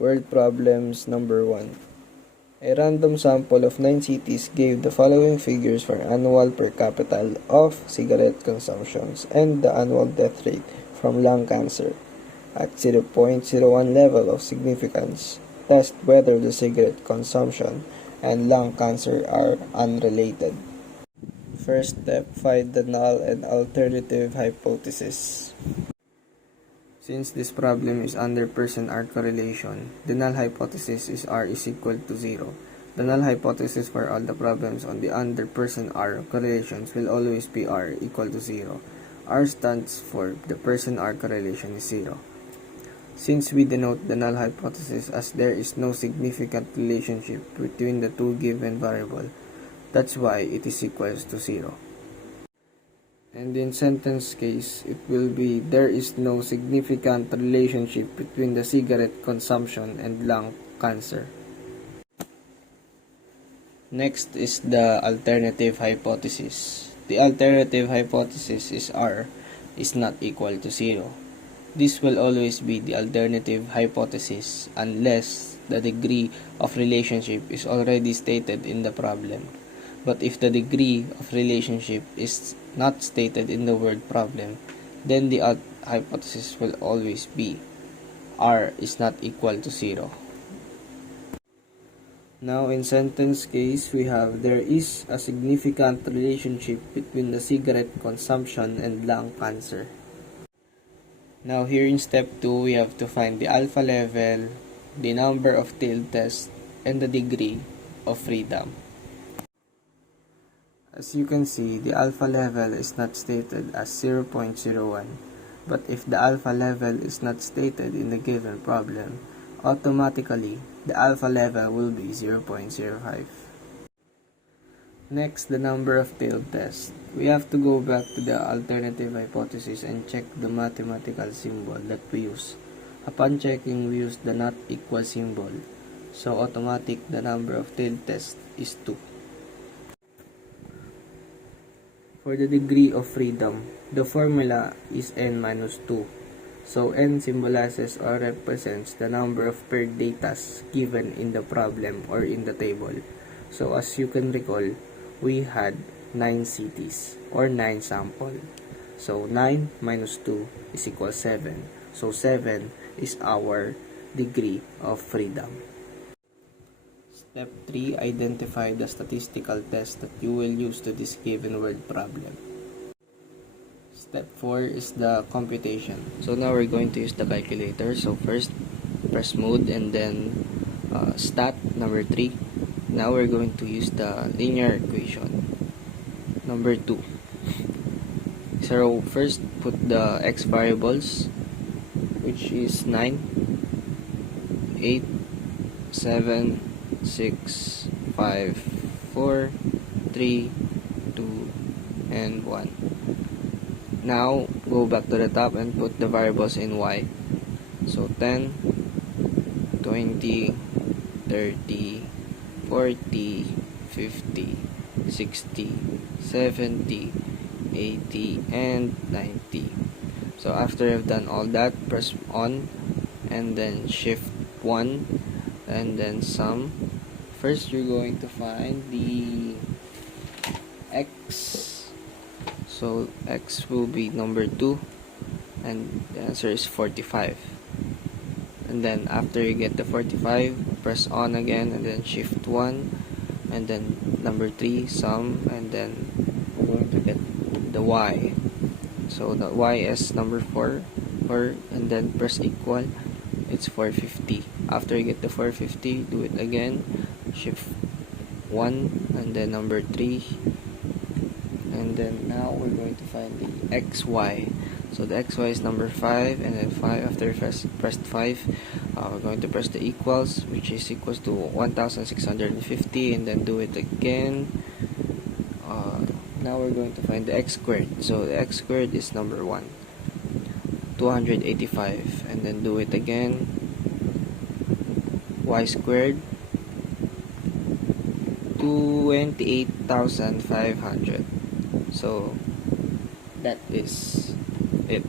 Word problems number 1. A random sample of 9 cities gave the following figures for annual per capita of cigarette consumptions and the annual death rate from lung cancer. At 0.01 level of significance, test whether the cigarette consumption and lung cancer are unrelated. First step, find the null and alternative hypothesis. Since this problem is under person-R correlation, the null hypothesis is R is equal to 0. The null hypothesis for all the problems on the under person-R correlations will always be R equal to 0. R stands for the person-R correlation is 0. Since we denote the null hypothesis as there is no significant relationship between the two given variables, that's why it is equals to 0. And in sentence case, it will be there is no significant relationship between the cigarette consumption and lung cancer. Next is the alternative hypothesis. The alternative hypothesis is R is not equal to 0. This will always be the alternative hypothesis unless the degree of relationship is already stated in the problem. But if the degree of relationship is not stated in the word problem, then the hypothesis will always be R is not equal to 0. Now in sentence case, we have there is a significant relationship between the cigarette consumption and lung cancer. Now here in step 2, we have to find the alpha level, the number of tail tests, and the degree of freedom. As you can see, the alpha level is not stated as 0.01, but if the alpha level is not stated in the given problem, automatically the alpha level will be 0.05. Next, the number of tail tests. We have to go back to the alternative hypothesis and check the mathematical symbol that we use. Upon checking, we use the not equal symbol, so automatic the number of tail tests is 2. For the degree of freedom, the formula is n minus 2. So n symbolizes or represents the number of paired data given in the problem or in the table. So as you can recall, we had 9 cities or 9 sample. So 9 minus 2 is equal 7. So 7 is our degree of freedom. Step 3, identify the statistical test that you will use to this given word problem. Step 4 is the computation. So now we're going to use the calculator. So first, press mode and then stat number 3. Now we're going to use the linear equation number 2. So first, put the x variables, which is 9, 8, 7, 6, 5, 4, 3, 2, and 1. Now, go back to the top and put the variables in y. So 10, 20, 30, 40, 50, 60, 70, 80, and 90. So after you've done all that, press on and then shift 1 and then sum. First, you're going to find the x. So x will be number 2 and the answer is 45. And then after you get the 45, press on again and then shift 1 and then number 3 sum, and then we're going to get the y. So the y is number 4 and then press equal. It's 450. After you get the 450, do it again, shift 1 and then number 3, and then now we're going to find the xy. So the xy is number 5 and then 5. After you pressed 5, we're going to press the equals, which is equals to 1650, and then do it again. Now we're going to find the x squared. So the x squared is number 1, 285, and then do it again. Y squared, 28,500. So that is it.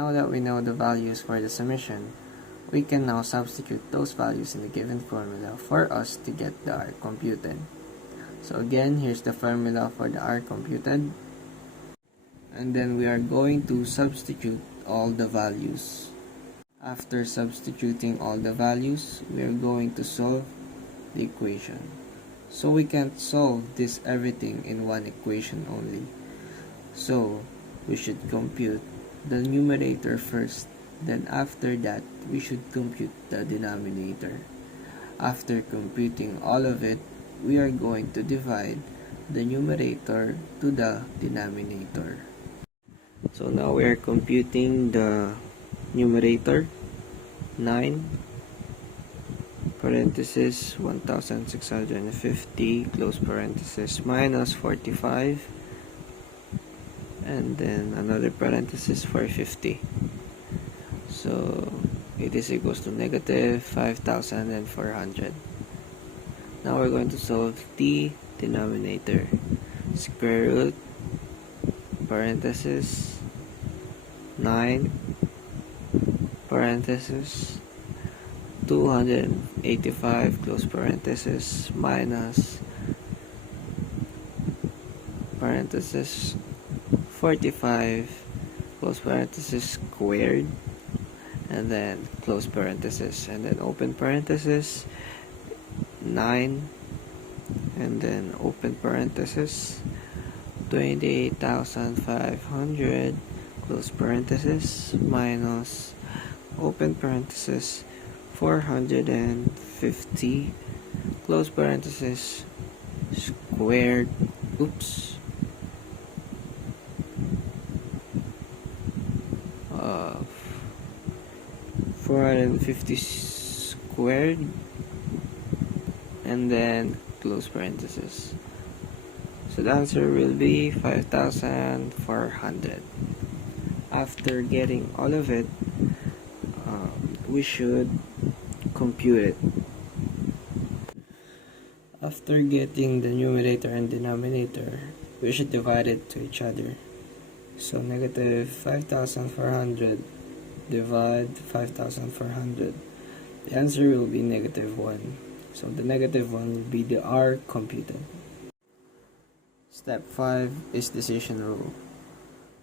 Now that we know the values for the summation, we can now substitute those values in the given formula for us to get the R computed. So again, here's the formula for the R computed. And then we are going to substitute all the values. After substituting all the values, we are going to solve the equation. So we can't solve this everything in one equation only. So we should compute the numerator first. Then after that, we should compute the denominator. After computing all of it, we are going to divide the numerator to the denominator. So now we are computing the numerator. 9 parenthesis 1650 close parenthesis minus 45 and then another parenthesis for 50. So it is equals to negative 5,400. Now we're going to solve the denominator. Square root parenthesis 9 parenthesis 285 close parenthesis minus parenthesis 45 close parenthesis squared and then close parenthesis and then open parenthesis 9 and then open parenthesis 28,500 close parenthesis minus open parenthesis 450 close parenthesis squared 450 squared and then close parenthesis. So the answer will be 5,400. After getting all of it, we should compute it. After getting the numerator and denominator, we should divide it to each other. So negative 5,400 divide 5,400. The answer will be negative 1. So the negative 1 will be the R computed. Step 5 is decision rule.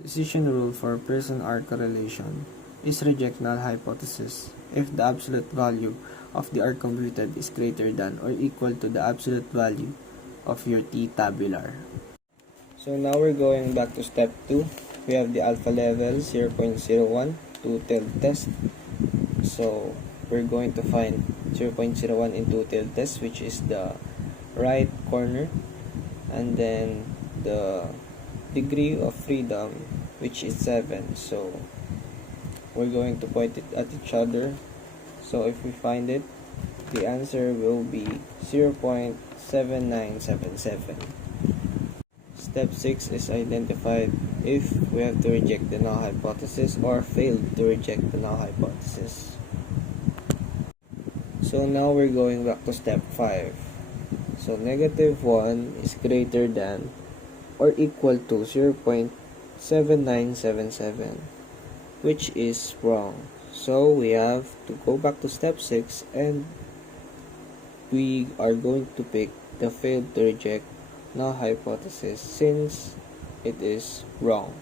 Decision rule for Pearson-R correlation is reject null hypothesis if the absolute value of the R computed is greater than or equal to the absolute value of your T tabular. So now we're going back to step 2. We have the alpha level 0.01 two-tailed test. So we're going to find 0.01 in two-tailed test, which is the right corner, and then the degree of freedom, which is 7. So we're going to point it at each other. So if we find it, the answer will be 0.7977. Step 6 is identified if we have to reject the null hypothesis or failed to reject the null hypothesis. So now we're going back to step 5. So negative 1 is greater than or equal to 0.7977, which is wrong. So we have to go back to step 6 and we are going to pick the failed to reject null hypothesis since it is wrong.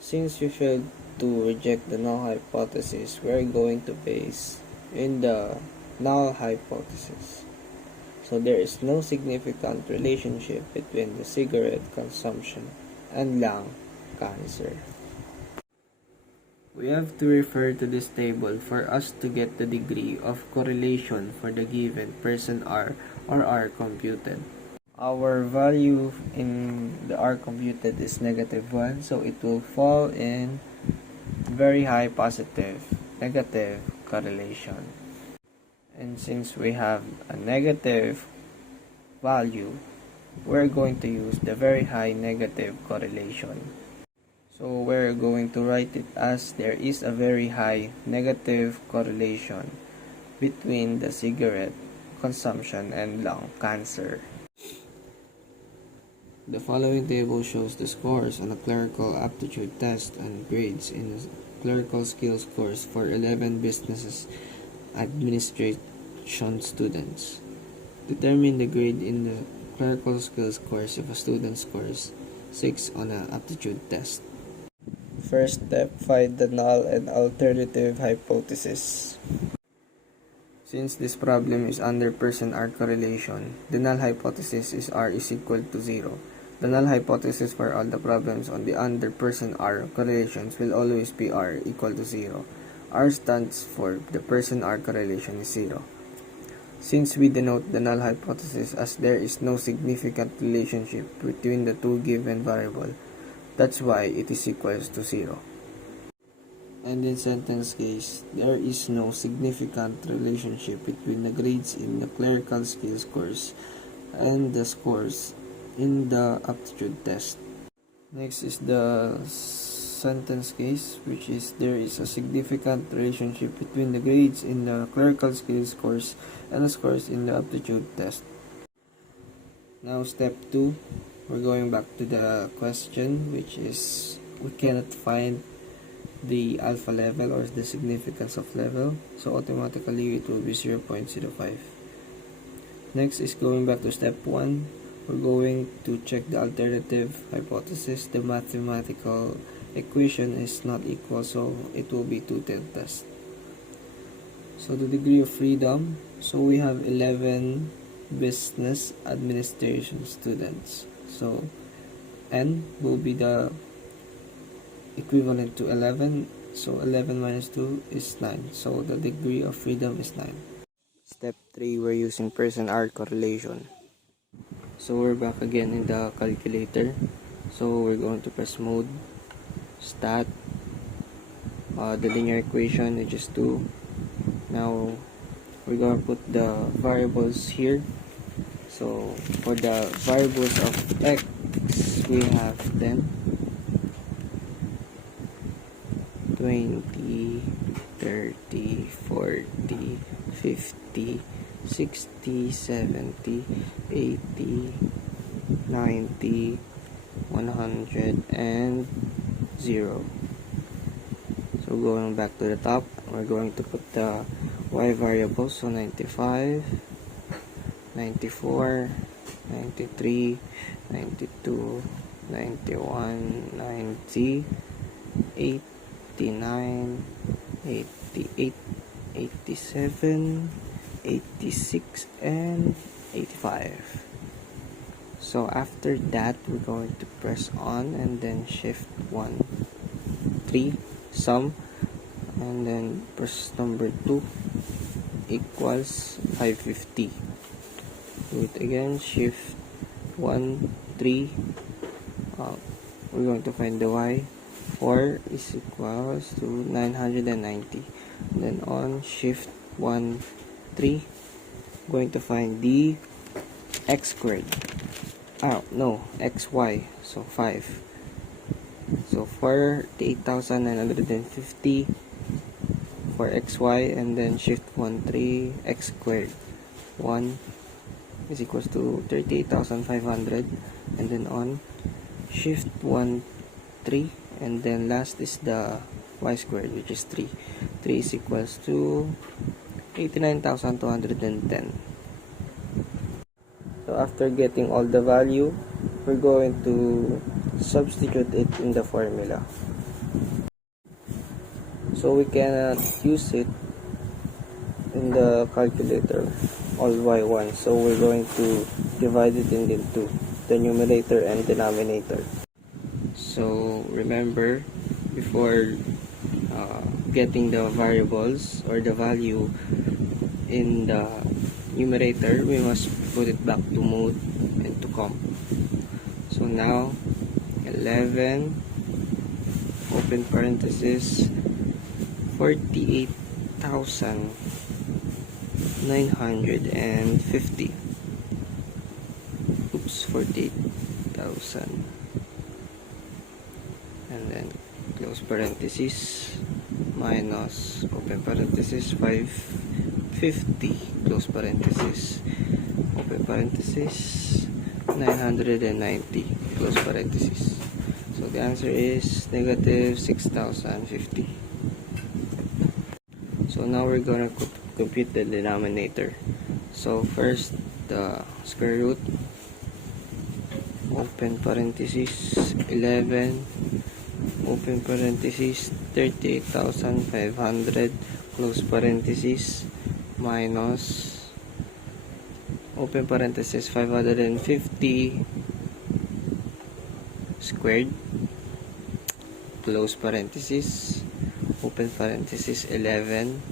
Since we failed to reject the null hypothesis, we are going to base in the null hypothesis. So there is no significant relationship between the cigarette consumption and lung cancer. We have to refer to this table for us to get the degree of correlation for the given Pearson-R or R computed. Our value in the R computed is negative 1, so it will fall in very high positive negative correlation. And since we have a negative value, we're going to use the very high negative correlation. So we're going to write it as there is a very high negative correlation between the cigarette consumption and lung cancer. The following table shows the scores on a clerical aptitude test and grades in a clerical skills course for 11 business administration students. Determine the grade in the clerical skills course if a student scores 6 on an aptitude test. First step, find the null and alternative hypothesis. Since this problem is under person-R correlation, the null hypothesis is R is equal to 0. The null hypothesis for all the problems on the under person-R correlations will always be R equal to 0. R stands for the person-R correlation is 0. Since we denote the null hypothesis as there is no significant relationship between the two given variable, that's why it is equals to 0. And in sentence case, there is no significant relationship between the grades in the clerical skills course and the scores in the aptitude test. Next is the sentence case, which is there is a significant relationship between the grades in the clerical skills course and the scores in the aptitude test. Now step 2, we're going back to the question, which is we cannot find the alpha level or the significance of level, so automatically it will be 0.05. Next is going back to step 1. We're going to check the alternative hypothesis. The mathematical equation is not equal, so it will be 210 test. So the degree of freedom, so we have 11 business administration students, so N will be the equivalent to 11, so 11 minus 2 is 9, so the degree of freedom is 9. Step 3, we're using person-R correlation. So we're back again in the calculator, so we're going to press mode, stat, the linear equation, which is 2. Now we're going to put the variables here. So for the variables of x, we have 10, 20, 30, 40, 50, 60, 70, 80, 90, 100, and 0. So going back to the top, we're going to put the y variables, so 95, 94, 93, 92, 91, 90, 89, 88, 87, 86, and 85. So after that, we're going to press on and then shift 1, 3, sum, and then press number 2 equals 550. Do it again, shift 1, 3, we're going to find the y. 4 is equals to 990. Then on shift 1, 3, going to find the x squared. Xy, so 5. So 48,950 for xy, and then shift 1, 3, x squared. 1 is equals to 38,500, and then on shift 1, 3, and then last is the y squared, which is 3. 3 is equals to 89,210. So after getting all the value, we're going to substitute it in the formula. So we cannot use it in the calculator all y1, so we're going to divide it into the numerator and denominator. So remember, before getting the variables or the value in the numerator, we must put it back to mode and to comp. So now 11 open parenthesis 48,950. Oops, 48,000, and then close parenthesis minus open parenthesis 550 close parenthesis open parenthesis 990, close parenthesis. So the answer is negative 6,050. So now we're gonna compute the denominator. So first, the square root, open parenthesis, 11, open parenthesis, 38,500, close parenthesis, minus, open parenthesis, 550 squared, close parenthesis, open parenthesis, 11,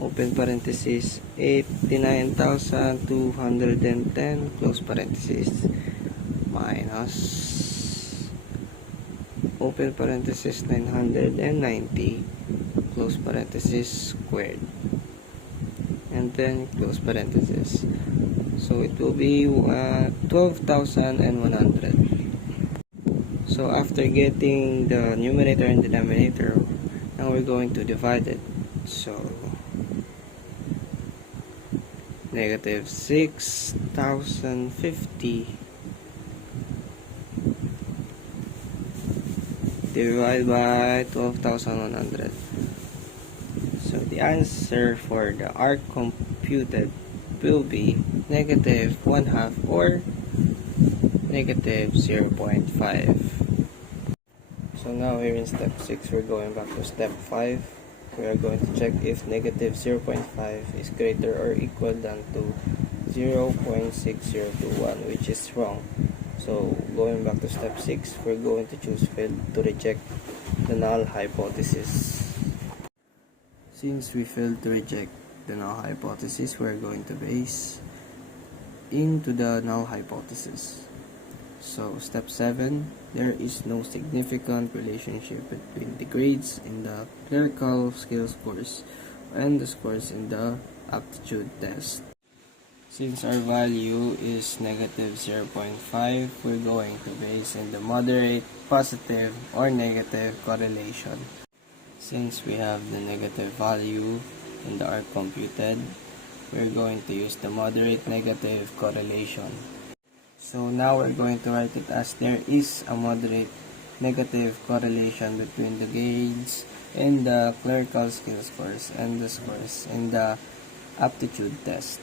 open parenthesis, 89,210, close parenthesis, minus, open parenthesis, 990, close parenthesis, squared, and then close parenthesis. So it will be 12,100. So after getting the numerator and denominator, now we're going to divide it. So negative 6,050 divided by 12,100. So the answer for the arc computed will be negative 1/2 or negative 0.5. So now here in step 6, we're going back to step 5. We are going to check if negative 0.5 is greater or equal than to 0.6021, which is wrong. So going back to step 6, we're going to choose failed to reject the null hypothesis. Since we failed to reject the null hypothesis, we're going to base into the null hypothesis. So step 7, there is no significant relationship between the grades in the clerical skills course and the scores in the aptitude test. Since our value is negative 0.5, we're going to base in the moderate, positive, or negative correlation. Since we have the negative value in the arc computed, we're going to use the moderate negative correlation. So now we're going to write it as there is a moderate negative correlation between the grades in the clerical skills course and the scores in the aptitude test.